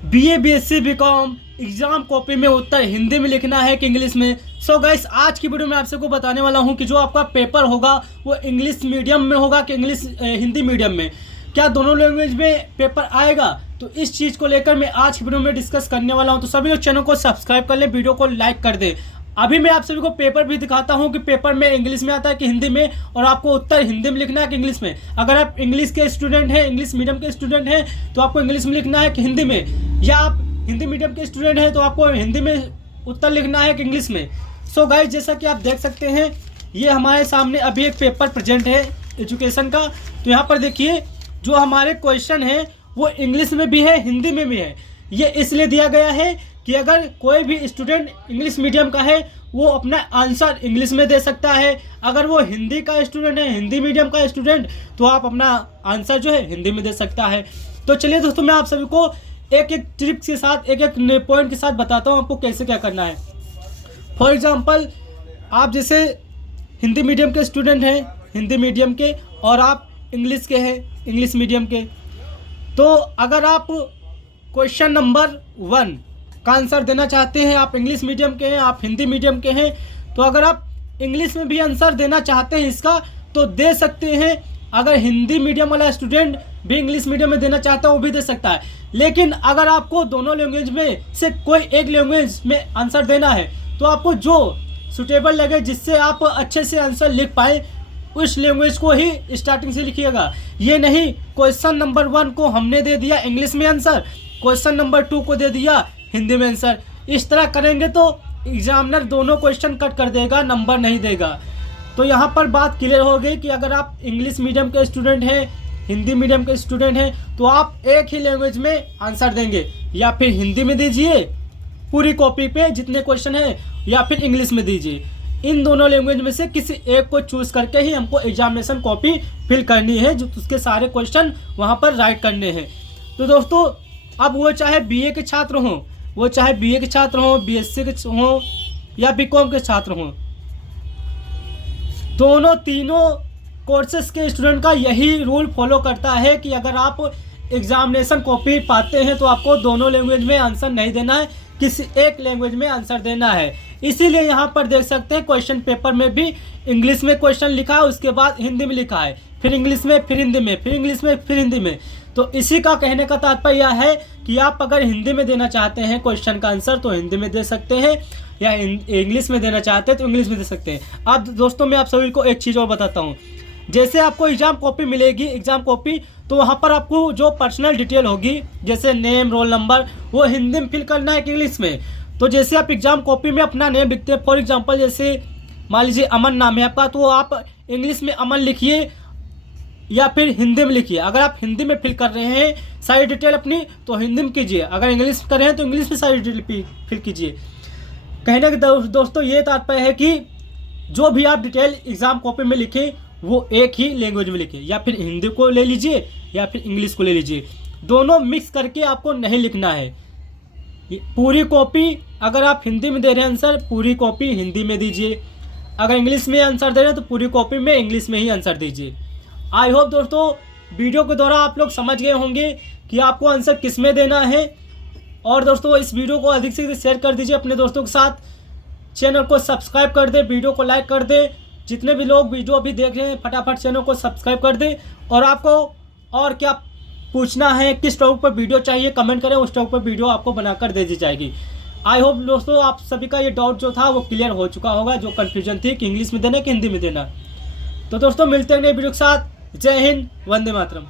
BA, BSc, BCom exam copy में उत्तर हिंदी में लिखना है कि इंग्लिश में। सो गाइस, आज की वीडियो में आप सबको बताने वाला हूं कि जो आपका पेपर होगा वो इंग्लिश मीडियम में होगा कि हिंदी मीडियम में, क्या दोनों लैंग्वेज में पेपर आएगा। तो इस चीज़ को लेकर मैं आज की वीडियो में डिस्कस करने वाला हूं। तो सभी लोग चैनल को सब्सक्राइब कर लें, वीडियो को लाइक कर दें। अभी मैं आप सभी को पेपर भी दिखाता हूं कि पेपर में इंग्लिश में आता है कि हिंदी में, और आपको उत्तर हिंदी में लिखना है कि इंग्लिश में। अगर आप इंग्लिश के स्टूडेंट हैं, इंग्लिश मीडियम के स्टूडेंट हैं, तो आपको इंग्लिश में लिखना है कि हिंदी में, या आप हिंदी मीडियम के स्टूडेंट हैं तो आपको हिंदी में उत्तर लिखना है कि इंग्लिश में। सो गाइस, जैसा कि आप देख सकते हैं, ये हमारे सामने अभी एक पेपर प्रेजेंट है एजुकेशन का। तो यहाँ पर देखिए, जो हमारे क्वेश्चन है वो इंग्लिश में भी है, हिंदी में भी है। ये इसलिए दिया गया है कि अगर कोई भी स्टूडेंट इंग्लिश मीडियम का है वो अपना आंसर इंग्लिश में दे सकता है, अगर वो हिंदी का स्टूडेंट है, हिंदी मीडियम का स्टूडेंट, तो आप अपना आंसर जो है हिंदी में दे सकता है। तो चलिए दोस्तों, मैं आप सभी को एक एक ट्रिक्स के साथ, एक एक पॉइंट के साथ बताता हूँ आपको कैसे क्या करना है। फॉर एग्जाम्पल, आप जैसे हिंदी मीडियम के स्टूडेंट हैं, हिंदी मीडियम के, और आप इंग्लिश के हैं, इंग्लिश मीडियम के, तो अगर आप क्वेश्चन नंबर 1 का आंसर देना चाहते हैं, आप इंग्लिश मीडियम के हैं, आप हिंदी मीडियम के हैं, तो अगर आप इंग्लिश में भी आंसर देना चाहते हैं इसका तो दे सकते हैं। अगर हिंदी मीडियम वाला स्टूडेंट भी इंग्लिश मीडियम में देना चाहता है वो भी दे सकता है। लेकिन अगर आपको दोनों लैंग्वेज में से कोई एक लैंग्वेज में आंसर देना है तो आपको जो सुटेबल लगे, जिससे आप अच्छे से आंसर लिख पाए, उस लैंग्वेज को ही स्टार्टिंग से लिखिएगा। ये नहीं क्वेश्चन नंबर 1 को हमने दे दिया इंग्लिश में आंसर, क्वेश्चन नंबर 2 को दे दिया हिंदी में आंसर। इस तरह करेंगे तो एग्जामिनर दोनों क्वेश्चन कट कर देगा, नंबर नहीं देगा। तो यहाँ पर बात क्लियर हो गई कि अगर आप इंग्लिश मीडियम के स्टूडेंट हैं, हिंदी मीडियम के स्टूडेंट हैं, तो आप एक ही लैंग्वेज में आंसर देंगे, या फिर हिंदी में दीजिए पूरी कॉपी पे जितने क्वेश्चन हैं, या फिर इंग्लिश में दीजिए। इन दोनों लैंग्वेज में से किसी एक को चूज करके ही हमको एग्जामिनेशन कॉपी फिल करनी है, जो उसके सारे क्वेश्चन वहाँ पर राइट करने हैं। तो दोस्तों, अब वो चाहे बीए के छात्र हों, वो चाहे बीए के छात्र हों, बीएससी के हों, या बीकॉम के छात्र हों, दोनों तीनों कोर्सेज के स्टूडेंट का यही रूल फॉलो करता है कि अगर आप एग्जामिनेशन कॉपी पाते हैं तो आपको दोनों लैंग्वेज में आंसर नहीं देना है, किसी एक लैंग्वेज में आंसर देना है। इसीलिए यहाँ पर देख सकते हैं क्वेश्चन पेपर में भी इंग्लिश में क्वेश्चन लिखा है, उसके बाद हिंदी में लिखा है, फिर इंग्लिश में, फिर हिंदी में, फिर इंग्लिश में, फिर हिंदी में। तो इसी का कहने का तात्पर्य यह है कि आप अगर हिंदी में देना चाहते हैं क्वेश्चन का आंसर तो हिंदी में दे सकते हैं, या इंग्लिश में देना चाहते हैं तो इंग्लिश में दे सकते हैं। अब दोस्तों, मैं आप सभी को एक चीज़ और बताता हूँ। जैसे आपको एग्जाम कॉपी मिलेगी, एग्जाम कॉपी, तो वहाँ पर आपको जो पर्सनल डिटेल होगी, जैसे नेम, रोल नंबर, वो हिंदी में फिल करना है कि इंग्लिश में। तो जैसे आप एग्जाम कॉपी में अपना नेम लिखते हैं, फॉर एग्जांपल जैसे मान लीजिए अमन नाम है आपका, तो आप इंग्लिश में अमन लिखिए या फिर हिंदी में लिखिए। अगर आप हिंदी में फिल कर रहे हैं सारी डिटेल अपनी, तो हिंदी में कीजिए, अगर इंग्लिश कर रहे हैं तो इंग्लिश में सारी डिटेल फिल कीजिए। कहने का दोस्तों ये तात्पर्य है कि जो भी आप डिटेल एग्जाम कॉपी में लिखें वो एक ही लैंग्वेज में लिखें, या फिर हिंदी को ले लीजिए या फिर इंग्लिश को ले लीजिए, दोनों मिक्स करके आपको नहीं लिखना है। पूरी कॉपी अगर आप हिंदी में दे रहे हैं आंसर, पूरी कॉपी हिंदी में दीजिए। अगर इंग्लिश में आंसर दे रहे हैं तो पूरी कॉपी में इंग्लिश में ही आंसर दीजिए। आई होप दोस्तों वीडियो के द्वारा आप लोग समझ गए होंगे कि आपको आंसर किस में देना है। और दोस्तों, इस वीडियो को अधिक से अधिक शेयर कर दीजिए अपने दोस्तों के साथ, चैनल को सब्सक्राइब कर दें, वीडियो को लाइक कर दें। जितने भी लोग वीडियो अभी देख रहे हैं फटाफट चैनल को सब्सक्राइब कर दें। और आपको और क्या पूछना है, किस टॉपिक पर वीडियो चाहिए, कमेंट करें, उस टॉपिक पर वीडियो आपको बनाकर दे दी जाएगी। आई होप दोस्तों आप सभी का ये डाउट जो था वो क्लियर हो चुका होगा, जो कन्फ्यूजन थी कि इंग्लिश में देना कि हिंदी में देना। तो दोस्तों, मिलते हैं नए वीडियो के साथ। जय हिंद, वंदे मातरम।